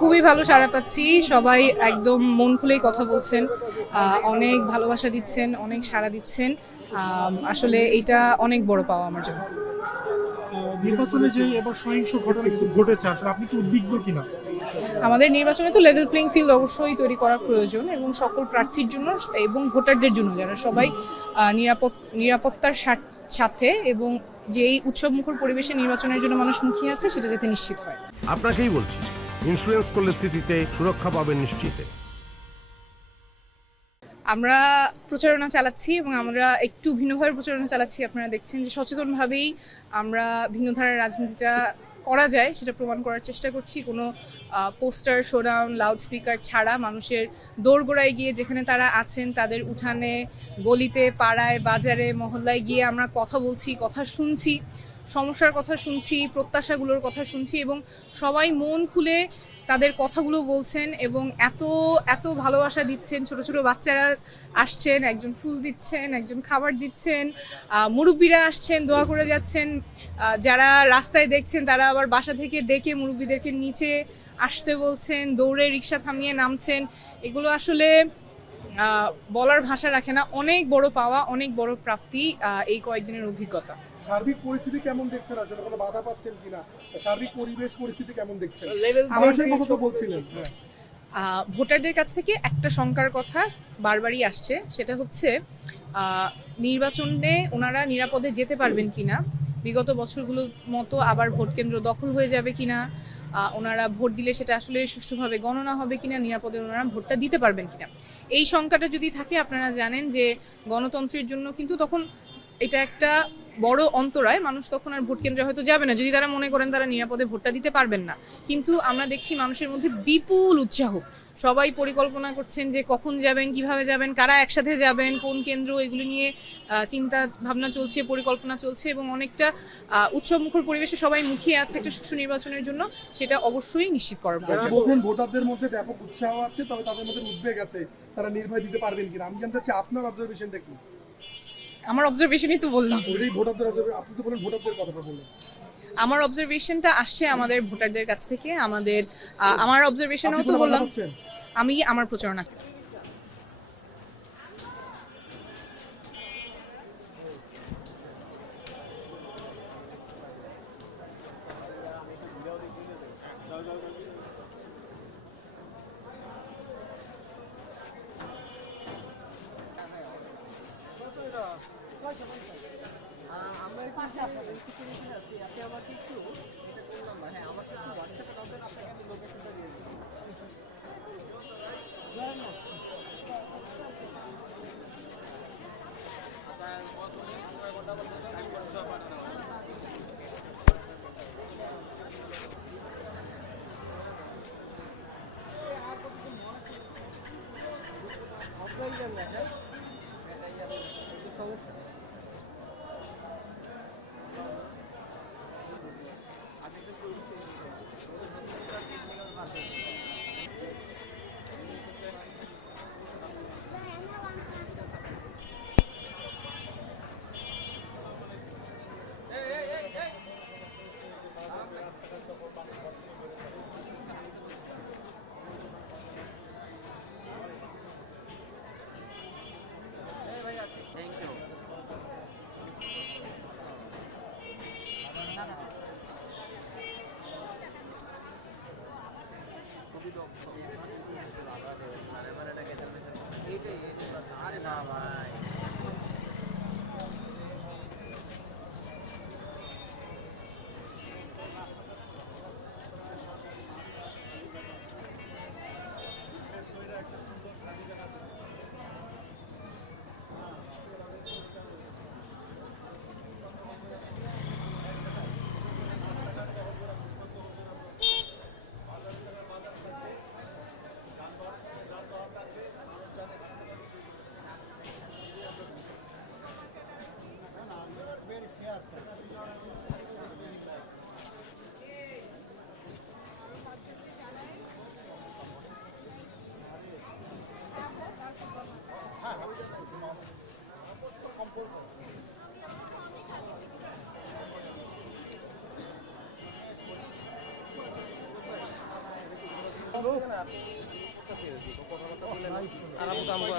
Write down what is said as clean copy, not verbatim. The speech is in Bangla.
খুবই ভালো সাড়া পাচ্ছি, সবাই একদম মন খুলেই কথা বলছেন, অনেক ভালোবাসা দিচ্ছেন, অনেক সাড়া দিচ্ছেন। আসলে এটা অনেক বড় পাওয়া আমার জন্য। নির্বাচনে যে এবার সহিংস ঘটনা কিছু ঘটেছে, আসলে আপনি কি উদ্বিগ্ন কিনা? আমাদের নির্বাচনে তো লেভেল প্লেইং ফিল্ড অবশ্যই তৈরি করা প্রয়োজন, এবং সকল প্রার্থীর জন্য এবং ভোটারদের জন্য, যারা সবাই নিরাপত্তার সাথে এবং যে এই উৎসবমুখর পরিবেশে নির্বাচনের জন্য মানুষ মুখিয়ে আছে, সেটা যাতে নিশ্চিত হয়। আপনাকেই বলছি, ইন্স্যুরেন্স করলে সিটিতে সুরক্ষা পাবেন নিশ্চিতে। আমরা প্রচারণা চালাচ্ছি এবং আমরা একটু ভিন্নভাবে প্রচারণা চালাচ্ছি। আপনারা দেখছেন যে সচেতনভাবেই আমরা ভিন্ন ধারার রাজনীতিটা করা যায় সেটা প্রমাণ করার চেষ্টা করছি। কোনো পোস্টার, শোডাউন, লাউড স্পিকার ছাড়া মানুষের দোরগোড়ায় গিয়ে, যেখানে তারা আছেন তাদের উঠানে, গলিতে, পাড়ায়, বাজারে, মহল্লায় গিয়ে আমরা কথা বলছি, কথা শুনছি, সমস্যার কথা শুনছি, প্রত্যাশাগুলোর কথা শুনছি, এবং সবাই মন খুলে তাদের কথাগুলো বলছেন এবং এত এত ভালোবাসা দিচ্ছেন। ছোট ছোট বাচ্চারা আসছেন, একজন ফুল দিচ্ছেন, একজন খাবার দিচ্ছেন, মুরব্বীরা আসছেন, দোয়া করে যাচ্ছেন। যারা রাস্তায় দেখছেন তারা আবার বাসা থেকে ডেকে মুরব্বীদেরকে নিচে আসতে বলছেন, দৌড়ে রিক্সা থামিয়ে নামছেন। এগুলো আসলে বলার ভাষা রাখে না। অনেক বড় পাওয়া, অনেক বড় প্রাপ্তি এই কয়েকদিনের অভিজ্ঞতা। সার্বিক পরিস্থিতি কেমন দেখছেন, আসলে কোনো বাধা পাচ্ছেন কিনা? সার্বিক পরিবেশ পরিস্থিতি কেমন দেখছেন? মানুষের কথা তো বলছিলেন। ভোটারদের কাছ থেকে একটা শঙ্কার কথা বারবারই আসছে, সেটা হচ্ছে নির্বাচনে ওনারা নিরাপদে যেতে পারবেন কিনা, বিগত বছরগুলোর মতো আবার ভোট কেন্দ্র দখল হয়ে যাবে কিনা, ওনারা ভোট দিলে সেটা আসলে সুষ্ঠুভাবে গণনা হবে কিনা, নিরাপদে ওনারা ভোটটা দিতে পারবেন কিনা। এই শঙ্কাটা যদি থাকে, আপনারা জানেন যে গণতন্ত্রের জন্য কিন্তু তখন এটা একটা বড় অন্তরায়। মানুষ তখন আর ভোট কেন্দ্রে হয়তো যাবে না, যদি তারা মনে করেন তারা নিরাপদে ভোটটা দিতে পারবেন না। কিন্তু আমরা দেখছি মানুষের মধ্যে বিপুল উৎসাহ, সবাই পরিকল্পনা করছেন যে কখন যাবেন, কিভাবে যাবেন, কারা একসাথে যাবেন, কোন কেন্দ্র, এগুলো নিয়ে চিন্তা ভাবনা চলছে, পরিকল্পনা চলছে, এবং অনেকটা উৎসবমুখর পরিবেশে সবাই মুখিয়ে আছে একটা সুষ্ঠু নির্বাচনের জন্য। সেটা অবশ্যই নিশ্চিত করার প্রয়োজন। বলছেন ভোটারদের মধ্যে ব্যাপক উৎসাহ আছে, তবে তাদের মধ্যে উদ্বেগ আছে, তারা নির্ভয় দিতে পারবেন কিনা। আমি জানতে চাই আপনার অবজারভেশনটা কি? আমার অবজারভেশনই তো বললাম। ওইটাই ভোটারদের আপনি তো বলেন ভোটারদের কথাটা বললেন। আমার অবজারভেশনটা আসছে আমাদের ভোটারদের কাছ থেকে। আমার অবজারভেশনও তো আপনি কোনো বললাম। বাধা পাচ্ছেন? আমি আমার প্রচারণা আর আপু তো আমাকে